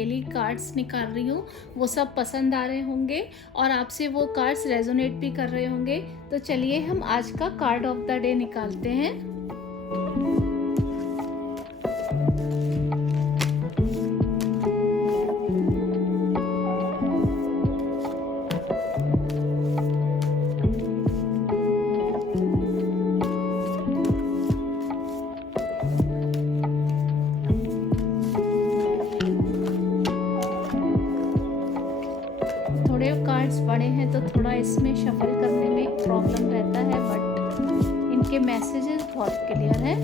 Daily cards निकाल रही हूँ वो सब पसंद आ रहे होंगे और आपसे वो कार्ड्स रेजोनेट भी कर रहे होंगे। तो चलिए हम आज का कार्ड ऑफ द डे निकालते हैं। थोड़े कार्ड्स बड़े हैं तो थोड़ा इसमें शफल करने में प्रॉब्लम रहता है, बट इनके मैसेजेस बहुत क्लियर हैं।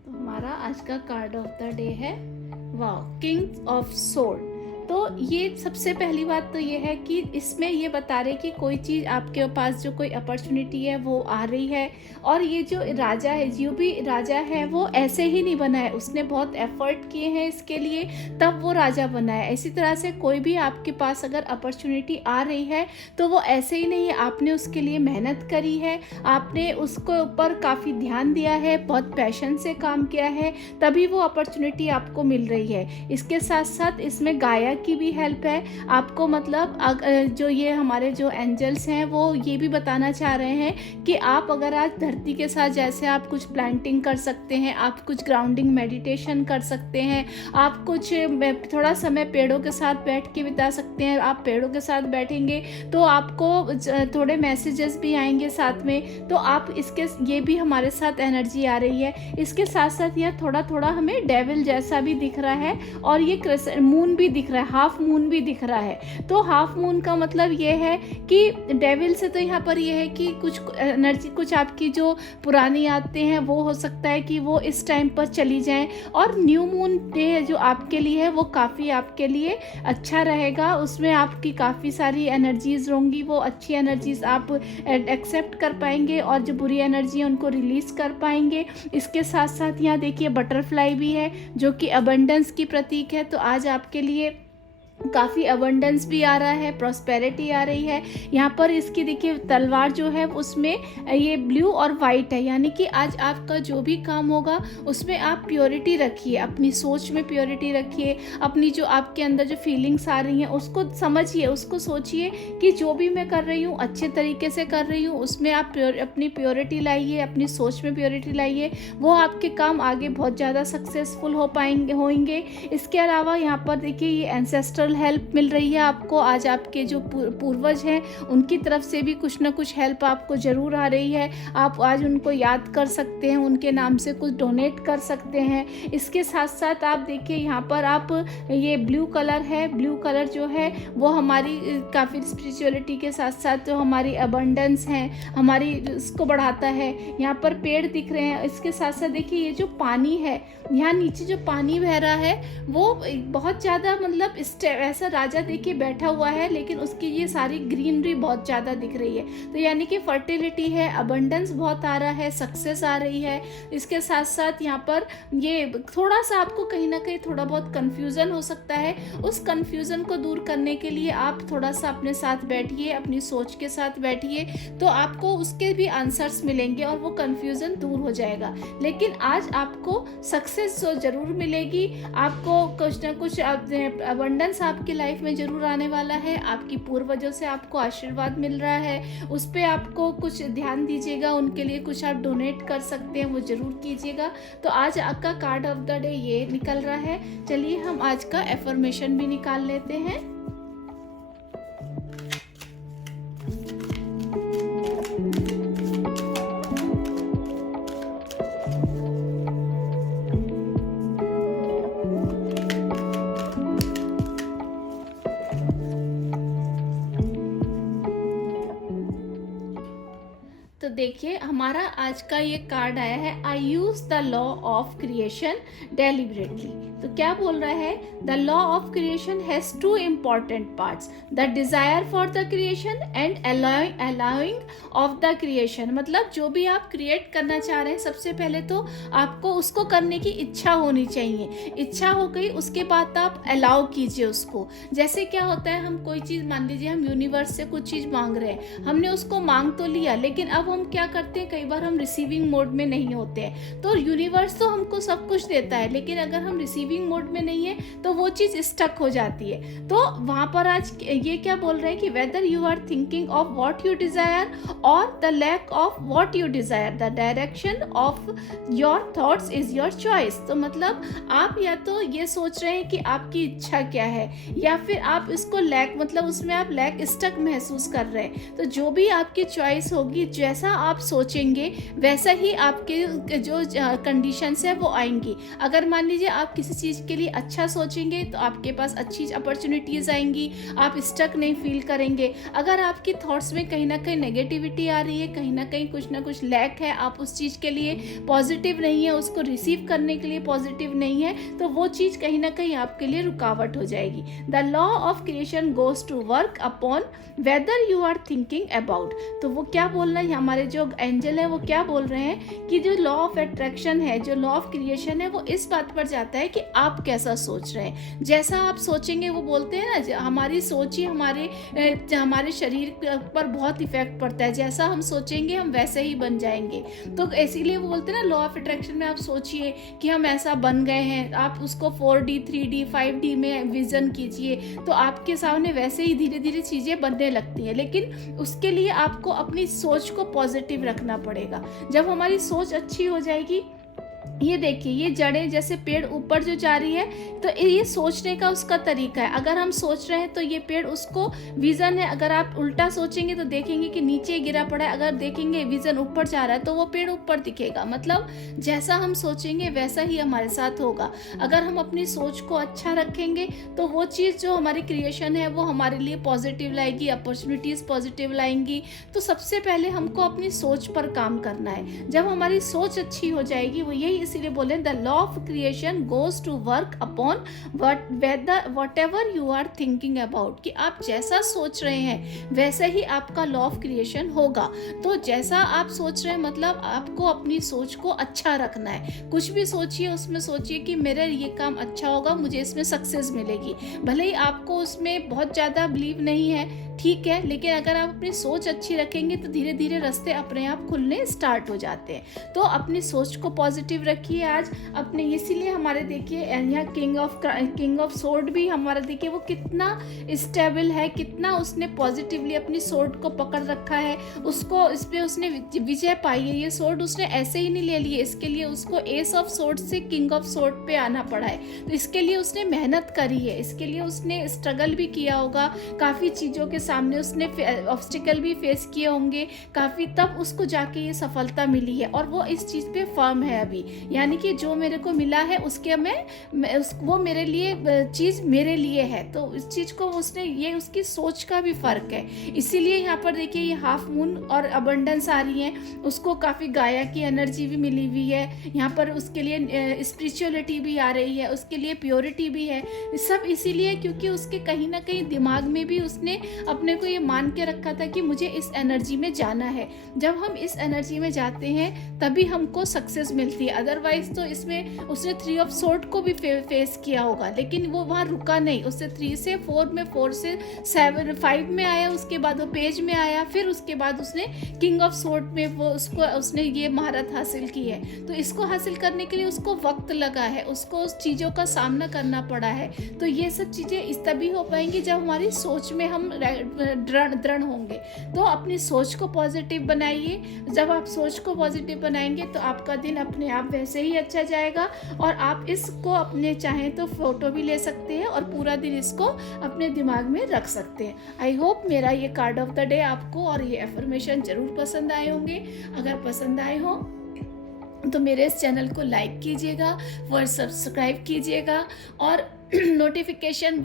तो हमारा आज का कार्ड ऑफ द डे है वाओ, किंग ऑफ सोर्ड। तो ये सबसे पहली बात तो ये है कि इसमें ये बता रहे कि कोई चीज़ आपके पास जो कोई अपॉर्चुनिटी है वो आ रही है, और ये जो राजा है, जो भी राजा है वो ऐसे ही नहीं बना है, उसने बहुत एफर्ट किए हैं इसके लिए तब वो राजा बना है। इसी तरह से कोई भी आपके पास अगर अपॉर्चुनिटी आ रही है तो वो ऐसे ही नहीं है, आपने उसके लिए मेहनत करी है, आपने उसके ऊपर काफ़ी ध्यान दिया है, बहुत पैशन से काम किया है, तभी वो अपॉर्चुनिटी आपको मिल रही है। इसके साथ साथ इसमें गाया की भी हेल्प है आपको, मतलब जो ये हमारे जो एंजल्स हैं वो ये भी बताना चाह रहे हैं कि आप अगर आज धरती के साथ, जैसे आप कुछ प्लांटिंग कर सकते हैं, आप कुछ ग्राउंडिंग मेडिटेशन कर सकते हैं, आप कुछ थोड़ा समय पेड़ों के साथ बैठ के बिता सकते हैं। आप पेड़ों के साथ बैठेंगे तो आपको थोड़े मैसेजेस भी आएंगे साथ में, तो आप इसके ये भी हमारे साथ एनर्जी आ रही है। इसके साथ साथ यह थोड़ा थोड़ा हमें डेविल जैसा भी दिख रहा है, और ये मून भी दिख रहा है, हाफ मून भी दिख रहा है। तो हाफ मून का मतलब ये है कि डेविल से तो यहाँ पर ये है कि कुछ एनर्जी, कुछ आपकी जो पुरानी आदतें हैं वो हो सकता है कि वो इस टाइम पर चली जाएं, और न्यू मून डे जो आपके लिए है वो काफ़ी आपके लिए अच्छा रहेगा। उसमें आपकी काफ़ी सारी एनर्जीज होंगी, वो अच्छी एनर्जीज आप एक्सेप्ट कर पाएंगे और जो बुरी एनर्जी है उनको रिलीज कर पाएंगे। इसके साथ साथ यहाँ देखिए बटरफ्लाई भी है जो कि अबंडेंस की प्रतीक है। तो आज आपके लिए काफ़ी अबंडेंस भी आ रहा है, प्रॉस्पेरिटी आ रही है। यहाँ पर इसकी देखिए तलवार जो है उसमें ये ब्लू और वाइट है, यानी कि आज आपका जो भी काम होगा उसमें आप प्योरिटी रखिए, अपनी सोच में प्योरिटी रखिए, अपनी जो आपके अंदर जो फीलिंग्स आ रही हैं उसको समझिए, उसको सोचिए कि जो भी मैं कर रही हूँ अच्छे तरीके से कर रही हूँ, उसमें आप अपनी प्योरिटी लाइए, अपनी सोच में प्योरिटी लाइए, वो आपके काम आगे बहुत ज़्यादा सक्सेसफुल होंगे। इसके अलावा यहाँ पर देखिए ये एंसेस्ट्रल हेल्प मिल रही है आपको। आज आपके जो पूर्वज हैं उनकी तरफ से भी कुछ ना कुछ हेल्प आपको ज़रूर आ रही है। आप आज उनको याद कर सकते हैं, उनके नाम से कुछ डोनेट कर सकते हैं। इसके साथ साथ आप देखिए यहाँ पर आप ये ब्लू कलर है, ब्लू कलर जो है वो हमारी काफ़ी स्पिरिचुअलिटी के साथ साथ जो हमारी अबंडेंस है हमारी इसको बढ़ाता है। यहाँ पर पेड़ दिख रहे हैं, इसके साथ साथ देखिए ये जो पानी है, यहाँ नीचे जो पानी बह रहा है वो बहुत ज़्यादा, मतलब ऐसा राजा देखिए बैठा हुआ है लेकिन उसकी ये सारी ग्रीनरी बहुत ज़्यादा दिख रही है। तो यानी कि फर्टिलिटी है, अबंडेंस बहुत आ रहा है, सक्सेस आ रही है। इसके साथ साथ यहाँ पर ये थोड़ा सा आपको कहीं ना कहीं थोड़ा बहुत कन्फ्यूज़न हो सकता है, उस कन्फ्यूज़न को दूर करने के लिए आप थोड़ा सा अपने साथ बैठिए, अपनी सोच के साथ बैठिए, तो आपको उसके भी आंसर्स मिलेंगे और वो कन्फ्यूज़न दूर हो जाएगा। लेकिन आज आपको सक्सेस ज़रूर मिलेगी, आपको कुछ ना कुछ अबंडेंस आपकी लाइफ में ज़रूर आने वाला है। आपकी पूर्वजों से आपको आशीर्वाद मिल रहा है, उस पर आपको कुछ ध्यान दीजिएगा, उनके लिए कुछ आप डोनेट कर सकते हैं वो ज़रूर कीजिएगा। तो आज आपका कार्ड ऑफ द डे ये निकल रहा है। चलिए हम आज का एफर्मेशन भी निकाल लेते हैं। तो देखिए हमारा आज का ये कार्ड आया है, I use the law of creation deliberately. तो क्या बोल रहा है, the law of creation has two important parts, the desire for the creation and allowing of the creation. मतलब जो भी आप क्रिएट करना चाह रहे हैं, सबसे पहले तो आपको उसको करने की इच्छा होनी चाहिए। इच्छा हो गई, उसके बाद आप अलाउ कीजिए उसको। जैसे क्या होता है, हम कोई चीज़, मान लीजिए हम यूनिवर्स से कुछ चीज़ मांग रहे हैं, हमने उसको मांग तो लिया, लेकिन अब हम क्या करते हैं, कई बार हम रिसीविंग मोड में नहीं होते हैं। तो यूनिवर्स तो हमको सब कुछ देता है, लेकिन अगर हम रिसीविंग मोड में नहीं है तो वो चीज़ स्टक हो जाती है। तो वहाँ पर आज ये क्या बोल रहे हैं कि whether you are thinking of what you desire और the lack of what you desire, the direction of your thoughts is your choice. तो मतलब आप या तो ये सोच रहे हैं कि आपकी इच्छा क्या है, या फिर आप इसको लैक, मतलब उसमें आप लैक स्टक महसूस कर रहे हैं। तो जो भी आपकी चॉइस होगी, जैसा आप सोचेंगे वैसा ही आपके जो कंडीशंस है वो आएंगी। अगर मान लीजिए आप किसी चीज़ के लिए अच्छा सोचेंगे तो आपके पास अच्छी अपॉर्चुनिटीज़ आएंगी, आप स्टक नहीं फील करेंगे। अगर आपकी थॉट्स में कहीं ना कहीं नेगेटिविटी आ रही है, कहीं ना कुछ लैक है, आप उस चीज़ के लिए पॉजिटिव नहीं है, उसको रिसीव करने के लिए पॉजिटिव नहीं है, तो वो चीज़ कहीं ना कहीं आपके लिए रुकावट हो जाएगी। The law of creation goes to work upon whether you are thinking about. तो वो क्या बोल रहे हैं, हमारे जो एंजल है वो क्या बोल रहे हैं कि जो लॉ ऑफ अट्रैक्शन है, जो लॉ ऑफ क्रिएशन है, वो इस बात पर जाता है कि आप कैसा सोच रहे हैं। जैसा आप सोचेंगे, वो बोलते हैं ना, हमारी सोच ही हमारे शरीर पर बहुत इफेक्ट पड़ता है। जैसा हम सोचेंगे हम वैसे ही बन जाएंगे। तो इसीलिए वो बोलते हैं ना, लॉ ऑफ अट्रैक्शन में आप सोचिए कि हम ऐसा बन गए हैं, आप उसको 4D 3D 5D में विजन कीजिए, तो आपके सामने वैसे ही धीरे धीरे चीज़ें बनने लगती हैं। लेकिन उसके लिए आपको अपनी सोच को पॉजिटिव रखना पड़ेगा। जब हमारी सोच अच्छी हो जाएगी, ये देखिए, ये जड़ें जैसे पेड़ ऊपर जो जा रही है, तो ये सोचने का उसका तरीका है। अगर हम सोच रहे हैं तो ये पेड़, उसको विजन है। अगर आप उल्टा सोचेंगे तो देखेंगे कि नीचे गिरा पड़ा है, अगर देखेंगे विजन ऊपर जा रहा है तो वो पेड़ ऊपर दिखेगा। मतलब जैसा हम सोचेंगे वैसा ही हमारे साथ होगा। अगर हम अपनी सोच को अच्छा रखेंगे तो वो चीज़ जो हमारी क्रिएशन है वो हमारे लिए पॉजिटिव लाएगी, अपॉर्चुनिटीज़ पॉजिटिव लाएंगी। तो सबसे पहले हमको अपनी सोच पर काम करना है। जब हमारी सोच अच्छी हो जाएगी, वो यही इसीलिए बोले the law of creation goes to work upon whatever you are thinking about, कि आप जैसा सोच रहे हैं वैसा ही आपका लॉ ऑफ क्रिएशन होगा। तो जैसा आप सोच रहे हैं, मतलब आपको अपनी सोच को अच्छा रखना है। कुछ भी सोचिए, उसमें सोचिए कि मेरा ये काम अच्छा होगा, मुझे इसमें सक्सेस मिलेगी। भले ही आपको उसमें बहुत ज़्यादा बिलीव नहीं है, ठीक है, लेकिन अगर आप अपनी सोच अच्छी रखेंगे तो धीरे धीरे रास्ते अपने आप खुलने स्टार्ट हो जाते हैं। तो अपनी सोच को पॉजिटिव रखिए आज अपने। इसीलिए हमारे देखिए यहाँ किंग ऑफ सोर्ड भी हमारा, देखिए वो कितना स्टेबल है, कितना उसने पॉजिटिवली अपनी सोर्ड को पकड़ रखा है, उसको इस पे उसने विजय पाई है। ये सोर्ड उसने ऐसे ही नहीं ले लिए, इसके लिए उसको एस ऑफ सोर्ड से किंग ऑफ सोर्ड पे आना पड़ा है। तो इसके लिए उसने मेहनत करी है, इसके लिए उसने स्ट्रगल भी किया होगा, काफ़ी चीज़ों के सामने उसने ऑब्स्टिकल भी फेस किए होंगे काफ़ी, तब उसको जाके ये सफलता मिली है। और वो इस चीज़ पे फर्म है अभी, यानी कि जो मेरे को मिला है उसके वो मेरे लिए चीज़ मेरे लिए है। तो इस चीज़ को उसने, ये उसकी सोच का भी फ़र्क है। इसीलिए यहाँ पर देखिए ये हाफ मून और अबंडेंस आ रही है, उसको काफ़ी गाया की एनर्जी भी मिली हुई है यहाँ पर, उसके लिए स्पिरिचुअलिटी भी आ रही है, उसके लिए प्योरिटी भी है। सब इसीलिए क्योंकि उसके कहीं ना कहीं दिमाग में भी उसने अपने को ये मान के रखा था कि मुझे इस एनर्जी में जाना है। जब हम इस एनर्जी में जाते हैं तभी हमको सक्सेस मिलती है। अदरवाइज तो इसमें उसने 3 ऑफ सोर्ड को भी फेस किया होगा, लेकिन वो वहाँ रुका नहीं। उससे 3 से 4 में, 4 से 7 5 में आया, उसके बाद वो पेज में आया, फिर उसके बाद उसने किंग ऑफ सोर्ड में वो उसने ये महारत हासिल की है। तो इसको हासिल करने के लिए उसको वक्त लगा है, उसको उस चीज़ों का सामना करना पड़ा है। तो ये सब चीज़ें इस तभी हो पाएंगी जब हमारी सोच में हम दृढ़ होंगे। तो अपनी सोच को पॉजिटिव बनाइए। जब आप सोच को पॉजिटिव बनाएंगे तो आपका दिन अपने आप वैसे ही अच्छा जाएगा। और आप इसको अपने चाहें तो फोटो भी ले सकते हैं और पूरा दिन इसको अपने दिमाग में रख सकते हैं। आई होप मेरा ये कार्ड ऑफ द डे आपको और ये एफर्मेशन जरूर पसंद आए होंगे। अगर पसंद आए हो तो मेरे इस चैनल को लाइक कीजिएगा और सब्सक्राइब कीजिएगा और नोटिफिकेशन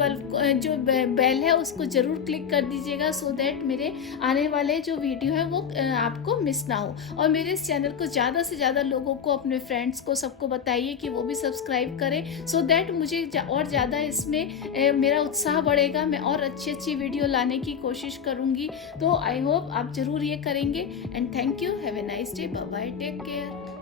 जो बेल है उसको ज़रूर क्लिक कर दीजिएगा, सो दैट मेरे आने वाले जो वीडियो है वो आपको मिस ना हो। और मेरे इस चैनल को ज़्यादा से ज़्यादा लोगों को, अपने फ्रेंड्स को, सबको बताइए कि वो भी सब्सक्राइब करें, सो दैट मुझे और ज़्यादा इसमें मेरा उत्साह बढ़ेगा, मैं और अच्छी अच्छी वीडियो लाने की कोशिश करूँगी। तो आई होप आप ज़रूर ये करेंगे। And thank you, have a nice day, bye bye, take care.